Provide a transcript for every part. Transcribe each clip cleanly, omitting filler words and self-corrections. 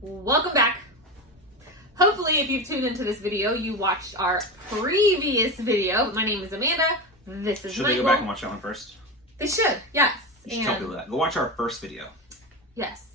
Welcome back. Hopefully, if you've tuned into this video, you watched our previous video. My name is Amanda. This is Should Michael. they go back and watch that one first? They should, yes. You should tell people that. Go watch our first video. Yes.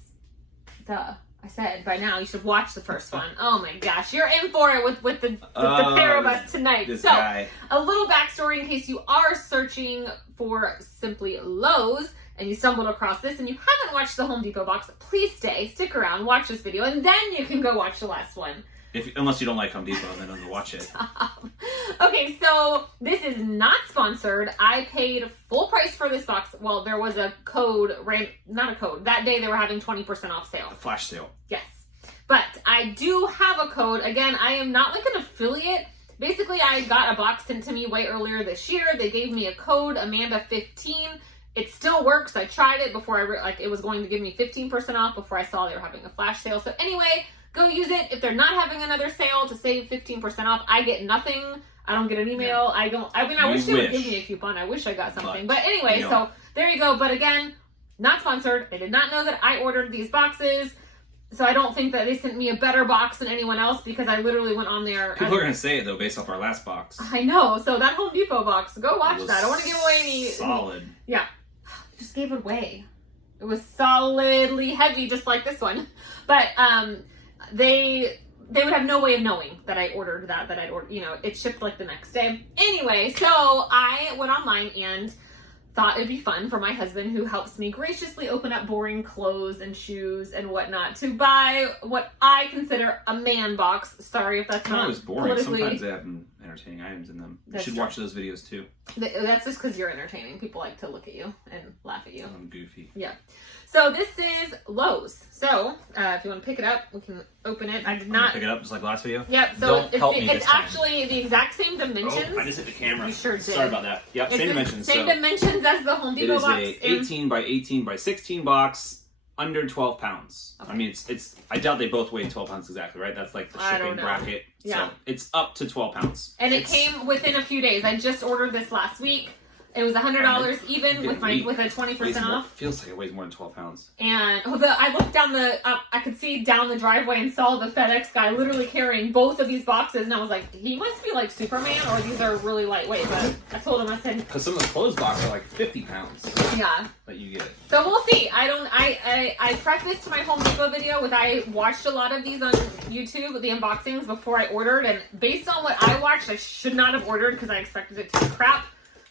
Duh. I said by now you should watch the first one. Oh my gosh, you're in for it with the pair of us tonight. This so, guy. A little backstory in case you are searching for simply Lowe's and you stumbled across this and you haven't watched the Home Depot box, please stick around, watch this video, and then you can go watch the last one. Unless you don't like Home Depot, then don't watch it. Okay, so this is not sponsored. I paid full price for this box. Well, there was a code, not a code. That day they were having 20% off sale. A flash sale. Yes. But I do have a code. Again, I am not like an affiliate. Basically, I got a box sent to me way earlier this year. They gave me a code, Amanda15. It still works. I tried it before it was going to give me 15% off before I saw they were having a flash sale. So anyway, go use it. If they're not having another sale to save 15% off, I get nothing. I don't get an email. Yeah. I wish they would give me a coupon. I wish I got something. But anyway, so there you go. But again, not sponsored. They did not know that I ordered these boxes. So I don't think that they sent me a better box than anyone else because I literally went on there. People are going to say it though based off our last box. I know. So that Home Depot box, go watch that. I don't want to give away any. Solid. Yeah. Just gave it away. It was solidly heavy, just like this one. But they would have no way of knowing that I ordered that I'd ordered, it shipped like the next day. Anyway, so I went online and thought it'd be fun for my husband, who helps me graciously open up boring clothes and shoes and whatnot, to buy what I consider a man box. Sorry if that's not always boring. politically... Sometimes they have entertaining items in them. You should watch those videos too. That's just because you're entertaining. People like to look at you and laugh at you. I'm goofy. Yeah. So this is Lowe's. So if you want to pick it up, we can open it. I did not pick it up just like last video. Yep. So it's actually the exact same dimensions. Oh, I just hit the camera. You sure did. Sorry about that. Yep, same dimensions. Same dimensions as the Home Depot box. It is a 18 by 18 by 16 box. Under 12 pounds. Okay. I mean, it's. I doubt they both weigh 12 pounds exactly, right? That's like the shipping bracket. Yeah. So it's up to 12 pounds. And it came within a few days. I just ordered this last week. It was $100 even with a 20% off. Feels like it weighs more than 12 pounds. And I looked down I could see down the driveway and saw the FedEx guy literally carrying both of these boxes, and I was like, he must be like Superman, or these are really lightweight. But I told him, I said, because some of the clothes boxes are like 50 pounds. Yeah. That you get. So we'll see. I prefaced my Home Depot video with I watched a lot of these on YouTube, the unboxings, before I ordered, and based on what I watched, I should not have ordered because I expected it to be crap.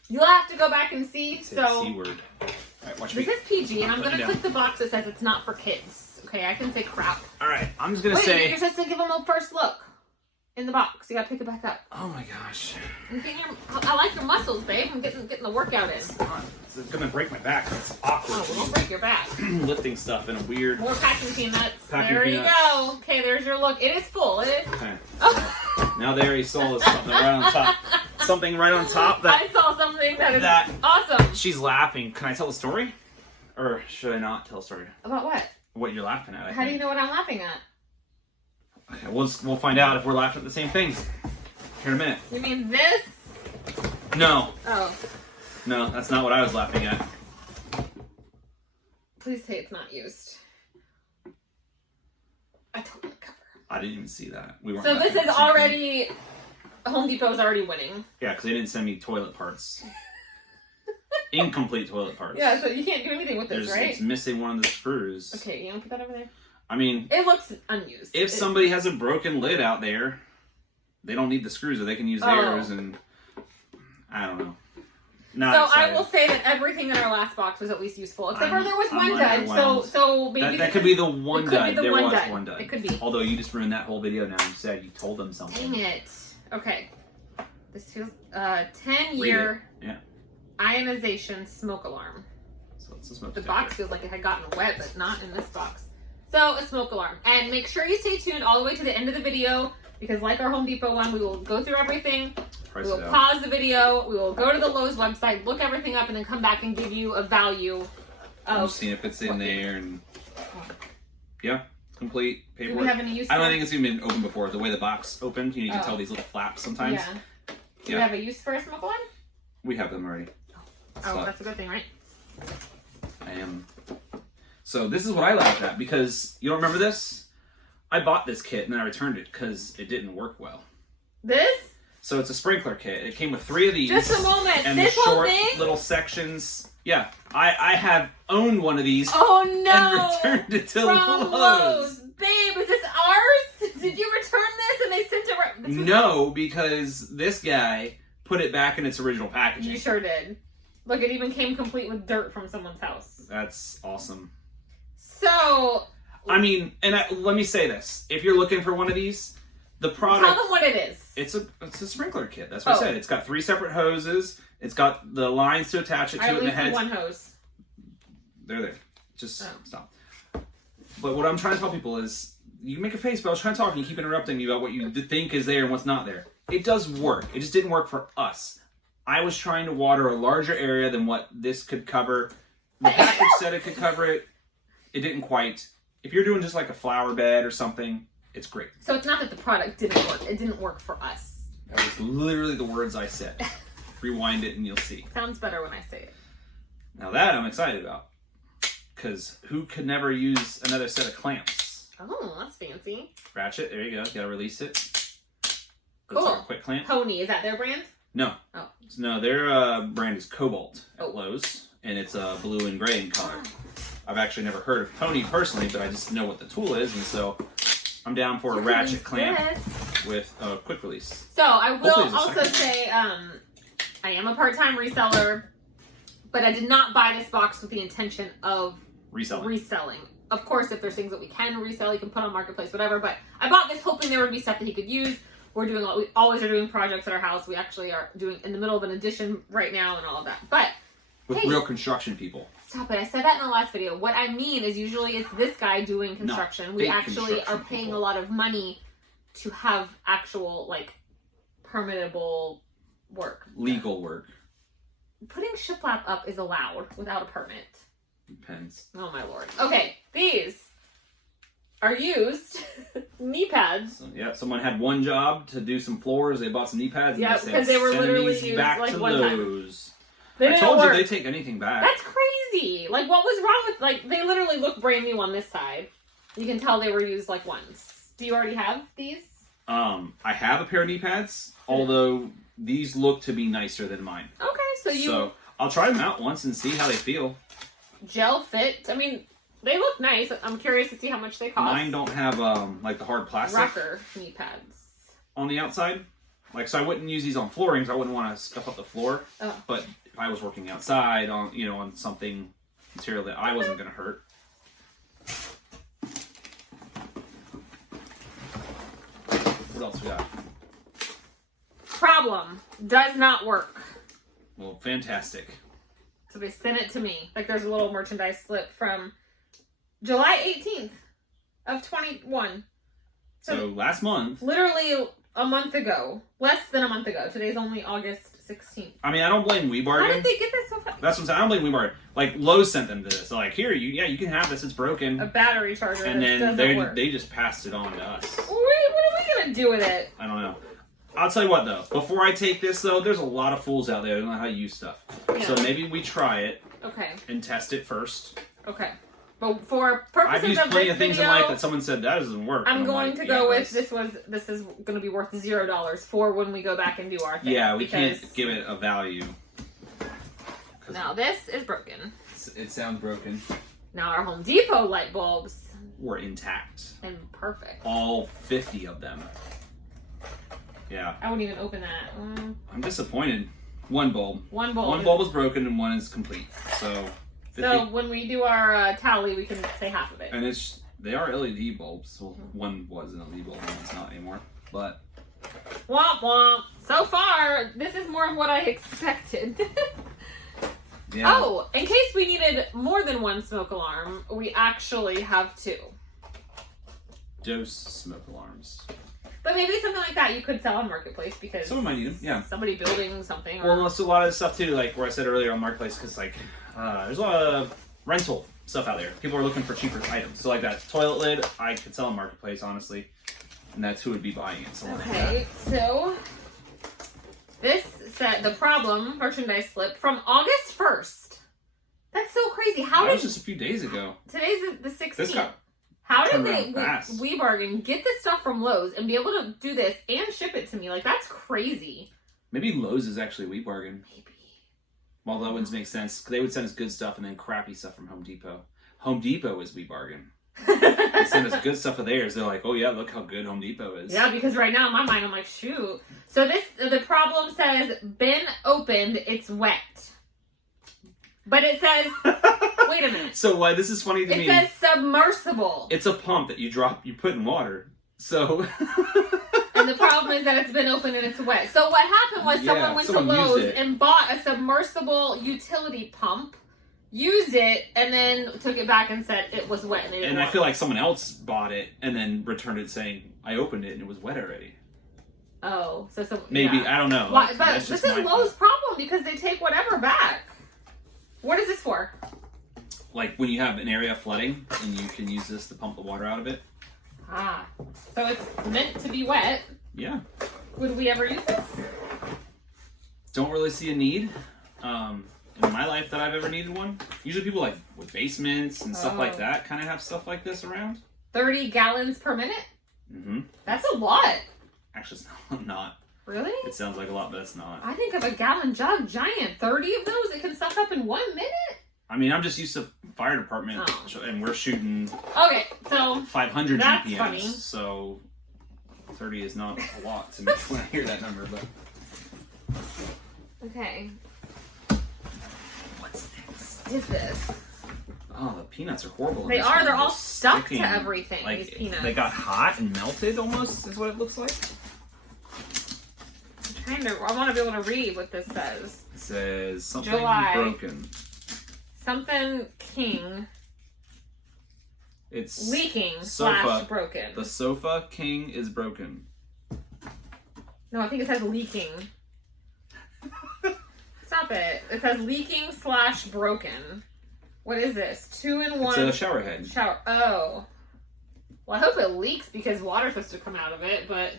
You'll have to go back and see. Say the C word. All right, watch me. This is PG, and I'm going to click the box that says it's not for kids. Okay, I can say crap. All right, I'm just going to say... You're supposed to give them a first look in the box. You got to pick it back up. Oh my gosh. I like your muscles, babe. I'm getting the workout in. It's going to break my back. It's awkward. Oh, well, don't break your back. Lifting stuff in a weird... More packing peanuts. There you go. Okay, there's your look. It is full. Okay. Now there he saw something right on top. Something right on top that... I saw something that is awesome. She's laughing. Can I tell the story? Or should I not tell a story? About what? What you're laughing at, How do you know what I'm laughing at? Okay, we'll find out if we're laughing at the same thing. Here in a minute. You mean this? No. Oh. No, that's not what I was laughing at. Please say it's not used. I told you to cover. I didn't even see that. We weren't. So this is already... Home Depot's already winning. Yeah, because they didn't send me toilet parts. Incomplete toilet parts. Yeah, so you can't do anything with this, right? It's missing one of the screws. Okay, you want to put that over there? I mean... It looks unused. If somebody has a broken lid out there, they don't need the screws, or they can use theirs, and... I don't know. Not excited. I will say that everything in our last box was at least useful, except for there was one dud. So maybe that could be the one dud. There was one dud. It could be. Although you just ruined that whole video now. You said you told them something. Dang it. Okay. This feels 10-year ionization smoke alarm. So it's a smoke detector. Box feels like it had gotten wet, but not in this box. So a smoke alarm. And make sure you stay tuned all the way to the end of the video, because like our Home Depot one, we will go through everything. We will pause the video. We will go to the Lowe's website, look everything up, and then come back and give you a value. I'm seeing if it's in there, and yeah, complete paperwork. Do we have any use? I don't think it's even been opened before. The way the box opened, you can tell these little flaps sometimes. Yeah. Do we have a use for a smoke alarm? We have them already. Oh, that's a good thing, right? I am. So this is what I laughed at, because you don't remember this? I bought this kit and then I returned it because it didn't work well. This? So it's a sprinkler kit. It came with 3 of these. Just a moment. And This the whole short thing? little sections. Yeah, I have owned one of these. Oh no! And returned it to From Lowe's. Babe, is this ours? Did you return this and they sent it? No, because this guy put it back in its original packaging. You sure did. Look, it even came complete with dirt from someone's house. That's awesome. So, I mean, and let me say this: if you're looking for one of these, the product. Tell them what it is. It's a sprinkler kit. That's what I said. It's got 3 separate hoses. It's got the lines to attach it to, and the heads. One hose. They're there. Just stop. But what I'm trying to tell people is, you make a face, but I was trying to talk and you keep interrupting me about what you think is there and what's not there. It does work. It just didn't work for us. I was trying to water a larger area than what this could cover. The package said it could cover it. It didn't quite. If you're doing just like a flower bed or something, it's great. So it's not that the product didn't work. It didn't work for us. That was literally the words I said. Rewind it and you'll see. Sounds better when I say it. Now that I'm excited about. Because who could never use another set of clamps? Oh, that's fancy. Ratchet, there you go. You gotta release it. Cool. Like a quick clamp. Pony, is that their brand? No. Oh. No, their brand is Cobalt at Lowe's. And it's blue and gray in color. I've actually never heard of Pony personally, but I just know what the tool is. And so I'm down for a ratchet clamp with a quick release. So I will also say I am a part-time reseller, but I did not buy this box with the intention of reselling. Of course, if there's things that we can resell, you can put on Marketplace, whatever. But I bought this hoping there would be stuff that he could use. We always are doing projects at our house. We actually are doing in the middle of an addition right now and all of that. But with real construction people. Stop it. I said that in the last video. What I mean is usually it's this guy doing construction. We actually are paying a lot of money to have actual, like, permittable work. Legal work. Putting shiplap up is allowed without a permit. Depends. Oh my lord. Okay, these are used knee pads. So, yeah, someone had one job to do some floors. They bought some knee pads. Yeah, and because they were literally used back like to one Lowe's. time. I told you they take anything back. That's crazy. Like, what was wrong with, like, they literally look brand new on this side. You can tell they were used, like, once. Do you already have these? I have a pair of knee pads, although these look to be nicer than mine. Okay, so I'll try them out once and see how they feel. Gel fit. I mean, they look nice. I'm curious to see how much they cost. Mine don't have, like, the hard plastic. Rocker knee pads. On the outside. Like, so I wouldn't use these on floorings. I wouldn't want to stuff up the floor. Oh. But if I was working outside on, on something material that I wasn't going to hurt. What else we got? Problem. Does not work. Well, fantastic. So they sent it to me. Like, there's a little merchandise slip from July 18th of 21. So last month. Literally a month ago. Less than a month ago. Today's only August 16th. I mean, I don't blame WiBargain. How did they get this so fast? That's what I'm saying. I don't blame WiBargain. Like, Lowe's sent them this. They're like, here, you can have this. It's broken. A battery charger. And then doesn't work. they just passed it on to us. What are we going to do with it? I don't know. I'll tell you what, though. Before I take this, though, there's a lot of fools out there who don't know how to use stuff. Yeah. So maybe we try it. Okay. And test it first. Okay. But for purposes I've used plenty of things video, in life that someone said that doesn't work. I'm going to go with this is going to be worth $0 for when we go back and do our thing. Yeah, we can't give it a value. Now this is broken. It sounds broken. Now our Home Depot light bulbs were intact. And perfect. All 50 of them. Yeah. I wouldn't even open that. I'm disappointed. One bulb. One bulb. One bulb is broken and one is complete. So 50. So when we do our tally, we can say half of it. And they are LED bulbs. So one was an LED bulb, and it's not anymore. But womp womp. So far, this is more of what I expected. Yeah. Oh, in case we needed more than one smoke alarm, we actually have 2. Dose smoke alarms. But maybe something like that you could sell on Marketplace because someone might need them. Yeah. Somebody building something. Well, it's a lot of stuff too, like where I said earlier on Marketplace, because like there's a lot of rental stuff out there. People are looking for cheaper items. So like that toilet lid, I could sell on Marketplace, honestly, and that's who would be buying it. Okay, so this said the problem merchandise slip from August 1st. That's so crazy. That was just a few days ago. Today's the 16th. How did Turnaround fast. WiBargain get this stuff from Lowe's and be able to do this and ship it to me? Like, that's crazy. Maybe Lowe's is actually WiBargain. Maybe. Well, that wouldn't make sense. 'Cause they would send us good stuff and then crappy stuff from Home Depot. Home Depot is WiBargain. They send us good stuff of theirs. They're like, oh yeah, look how good Home Depot is. Yeah, because right now in my mind, I'm like, shoot. So the problem says, been opened, it's wet. But it says, wait a minute. So why this is funny to me. It says submersible. It's a pump that you put in water. So. And the problem is that it's been opened and it's wet. So what happened was someone went to Lowe's and bought a submersible utility pump, used it, and then took it back and said it was wet. And I feel like someone else bought it and then returned it saying, I opened it and it was wet already. Oh, so maybe, yeah. I don't know. Why, but this is Lowe's problem because they take whatever back. What is this for? Like when you have an area flooding and you can use this to pump the water out of it. Ah, so it's meant to be wet. Yeah. Would we ever use this? Don't really see a need in my life that I've ever needed one. Usually people like with basements and stuff like that kind of have stuff like this around. 30 gallons per minute? Mm-hmm. That's a lot. Actually, it's not. Really? It sounds like a lot, but it's not. I think of a gallon jug, giant. 30 of those it can suck up in 1 minute? I mean, I'm just used to fire department, and we're shooting. Okay, so 500 that's GPMs, funny. so 30 is not a lot to me when I hear that number. But okay, what's this? what is this? Oh, the peanuts are horrible. They are. They're all stuck to everything. Like, these peanuts. They got hot and melted almost. Is what it looks like. I want to be able to read what this says. It says something July. broken. Something king. It's leaking sofa. / broken. The sofa king is broken. No, I think it says leaking. Stop it. It says leaking / broken. What is this? 2-in-1. It's a shower head. Shower. Oh. Well, I hope it leaks because water's supposed to come out of it, but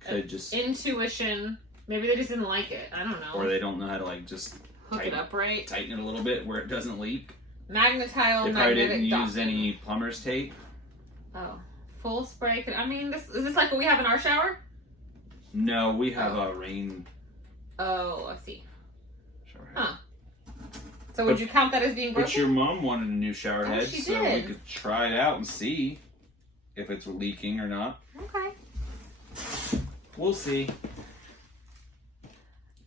Could just intuition. Maybe they just didn't like it. I don't know. Or they don't know how to like just hook it up right. Tighten it a little bit where it doesn't leak. Magnetile. They probably magnetic didn't use docking. any plumber's tape. Oh, full spray. I mean, is this like what we have in our shower? No, we have a rain Oh, I see. shower head. Huh. So would you count that as being broken? But your mom wanted a new shower head, she so did. we could try it out and see if it's leaking or not. Okay. We'll see.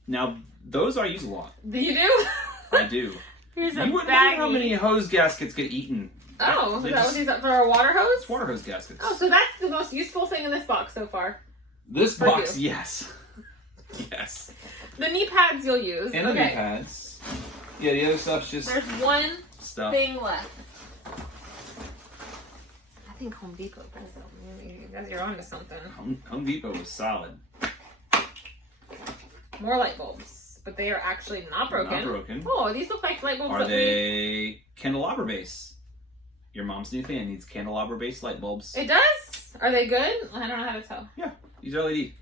Now, those I use a lot. Do you do? I do. Here's a You wouldn't baggie. know how many hose gaskets get eaten. Oh, They is that just- what these are for a water hose? It's water hose gaskets. Oh, so that's the most useful thing in this box so far. This for box, you. yes. Yes. The knee pads you'll use. And the knee pads. Yeah, the other stuff's just There's one stuff. thing left. I think Home Depot does that. You guys, you're onto something. Home Depot was solid. More light bulbs, but they are actually not broken. Not broken. Oh, these look like light bulbs. Are that they candelabra base? Your mom's new fan needs candelabra base light bulbs. It does? Are they good? I don't know how to tell. Yeah, these are LED.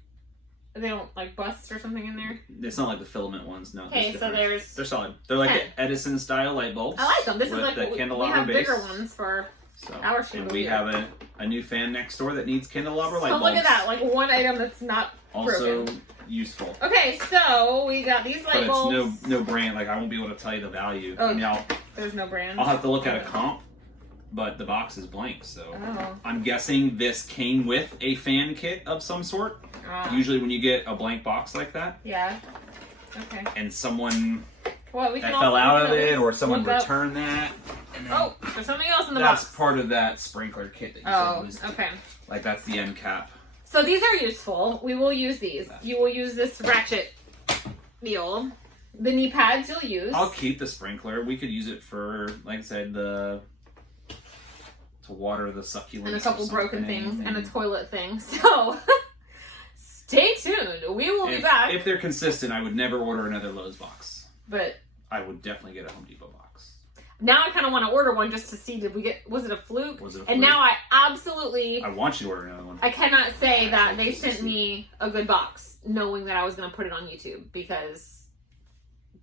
They don't like bust or something in there. It's not like the filament ones. No. Okay, so there's. They're solid. They're like 10. Edison style light bulbs. I like them. This is with like the we candelabra have base. bigger ones for. So, Our and chandelier. we have a new fan next door that needs candelabra light So bulbs. look at that, like one item that's not Also broken. useful. Okay, so we got these light But bulbs. it's no brand. Like I won't be able to tell you the value. Oh, I mean, there's no brand. I'll have to look at a comp, but the box is blank. So Oh. I'm guessing this came with a fan kit of some sort. Ah. Usually when you get a blank box like that, Yeah. Okay. and someone Well, we that can fell also out of at it, least or someone look up- returned that. And then Oh, there's something else in the that's box. part of that sprinkler kit that you said Oh, was okay. like that's the end cap. So these are useful. We will use these. You will use this ratchet deal. The knee pads you'll use. I'll keep the sprinkler. We could use it for, like I said, to water the succulents. And a couple or broken something, things and a toilet thing. So stay tuned. We will be back. If they're consistent, I would never order another Lowe's box. But I would definitely get a Home Depot box. now I kind of want to order one just to see, was it a fluke? Was it a And fluke? now I absolutely, I want you to order another one. I cannot say that they sent me a good box knowing that I was going to put it on YouTube because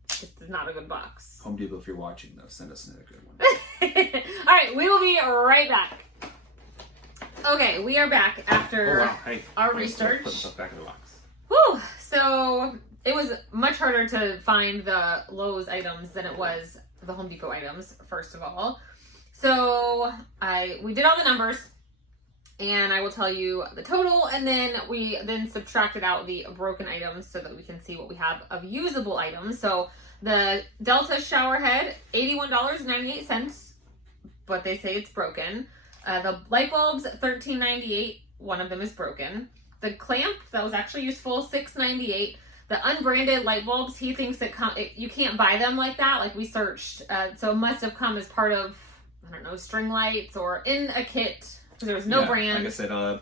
this is not a good box. Home Depot, if you're watching, though, send us another good one. All right, we will be right back. Okay, we are back after our research. Put stuff back in the box. Whew! So it was much harder to find the Lowe's items than it was the Home Depot items, first of all. So we did all the numbers, and I will tell you the total, and then we subtracted out the broken items so that we can see what we have of usable items. So the Delta shower head, $81.98, but they say it's broken. The light bulbs, $13.98. One of them is broken. The clamp, that was actually useful, $6.98. The unbranded light bulbs, he thinks you can't buy them like that. Like we searched, so it must have come as part of, I don't know, string lights or in a kit, because there was no brand. Like I said,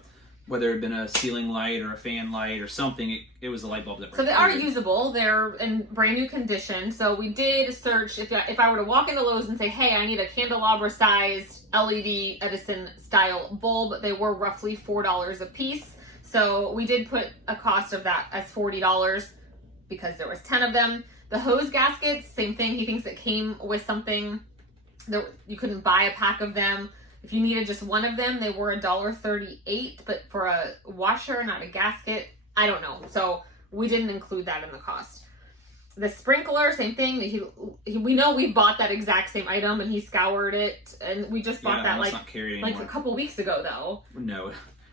whether it had been a ceiling light or a fan light or something, it was a light bulb that So they are usable. They're in brand new condition. So we did search, if I were to walk into Lowe's and say, hey, I need a candelabra-sized LED Edison style bulb, they were roughly $4 a piece. So we did put a cost of that as $40 because there was 10 of them. The hose gaskets, same thing. He thinks it came with something that you couldn't buy a pack of them. If you needed just one of them, they were $1.38, but for a washer, not a gasket, I don't know. So we didn't include that in the cost. The sprinkler, same thing. We know we bought that exact same item, and he scoured it, and we just bought that like a couple weeks ago, though. No.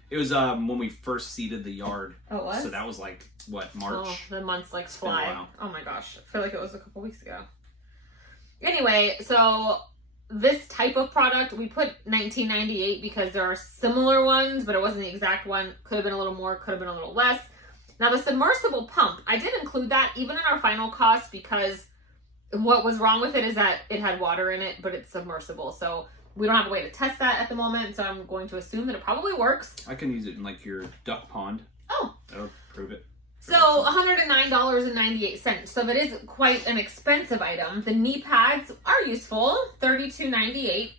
It was when we first seeded the yard. Oh, it was? So that was like, what, March? Oh, the months like fly. Oh my gosh. I feel like it was a couple weeks ago. Anyway, so this type of product, we put $19.98 because there are similar ones, but it wasn't the exact one. Could have been a little more, could have been a little less. Now the submersible pump, I did include that even in our final cost because what was wrong with it is that it had water in it, but it's submersible. So we don't have a way to test that at the moment, so I'm going to assume that it probably works. I can use it in like your duck pond. Oh. That'll prove it. So $109.98. So that is quite an expensive item. The knee pads are useful, $32.98.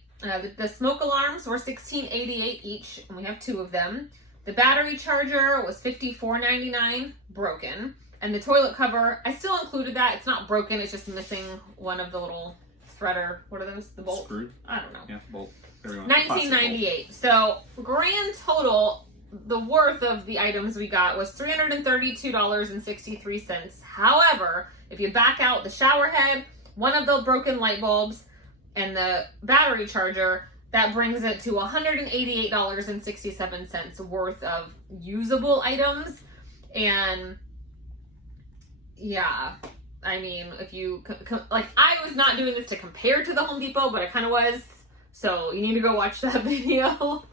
The smoke alarms were $16.88 each, and we have 2 of them. The battery charger was $54.99, broken. And the toilet cover, I still included that. It's not broken, it's just missing one of the little threader, what are those? The bolt? Screw? I don't know. Yeah, bolt. $19.98. So grand total, the worth of the items we got was $332.63. However, if you back out the shower head, one of the broken light bulbs, and the battery charger, that brings it to $188.67 worth of usable items. And yeah, I mean, if you, like, I was not doing this to compare to the Home Depot, but I kind of was. So you need to go watch that video.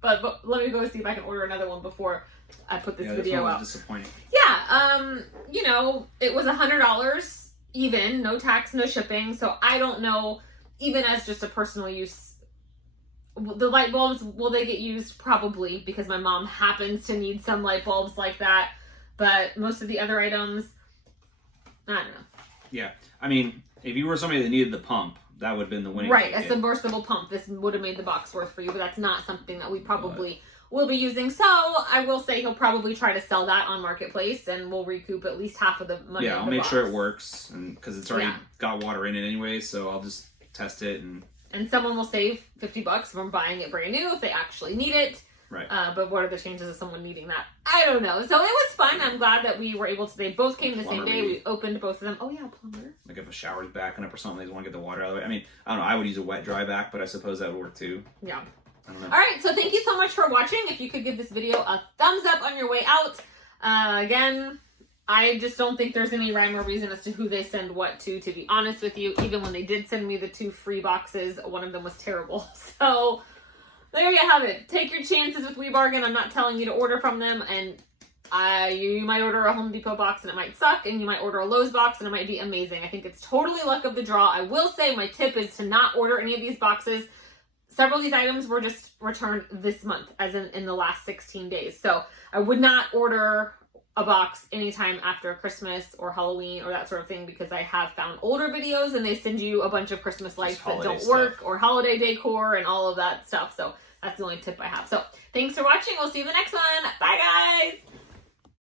But let me go see if I can order another one before I put this video out. Disappointing. Yeah, you know, it was $100 even, no tax, no shipping. So I don't know, even as just a personal use, the light bulbs, will they get used? Probably, because my mom happens to need some light bulbs like that. But most of the other items, I don't know. Yeah, I mean, if you were somebody that needed the pump, that would have been the winning Right, ticket. a submersible pump. This would have made the box worth for you, but that's not something that we probably will be using. So I will say he'll probably try to sell that on Marketplace, and we'll recoup at least half of the money. Yeah, I'll make sure it works, and because it's already got water in it anyway, so I'll just test it and someone will save $50 from buying it brand new if they actually need it. Right. But what are the chances of someone needing that? I don't know. So it was fun. I'm glad that we were able to. They both came the same day. We opened both of them. Oh yeah, plumber. Like if a shower's backing up or something, they just want to get the water out of the way. I mean, I don't know. I would use a wet dry back, but I suppose that would work too. Yeah. I don't know. All right. So thank you so much for watching. If you could give this video a thumbs up on your way out. Again, I just don't think there's any rhyme or reason as to who they send what to be honest with you. Even when they did send me the 2 free boxes, one of them was terrible. So there you have it. Take your chances with WiBargain. I'm not telling you to order from them, and you might order a Home Depot box and it might suck, and you might order a Lowe's box and it might be amazing. I think it's totally luck of the draw. I will say my tip is to not order any of these boxes. Several of these items were just returned this month, as in the last 16 days. So I would not order a box anytime after Christmas or Halloween or that sort of thing, because I have found older videos and they send you a bunch of Christmas lights that don't work, or holiday decor and all of that stuff. So that's the only tip I have. So thanks for watching. We'll see you in the next one. Bye guys.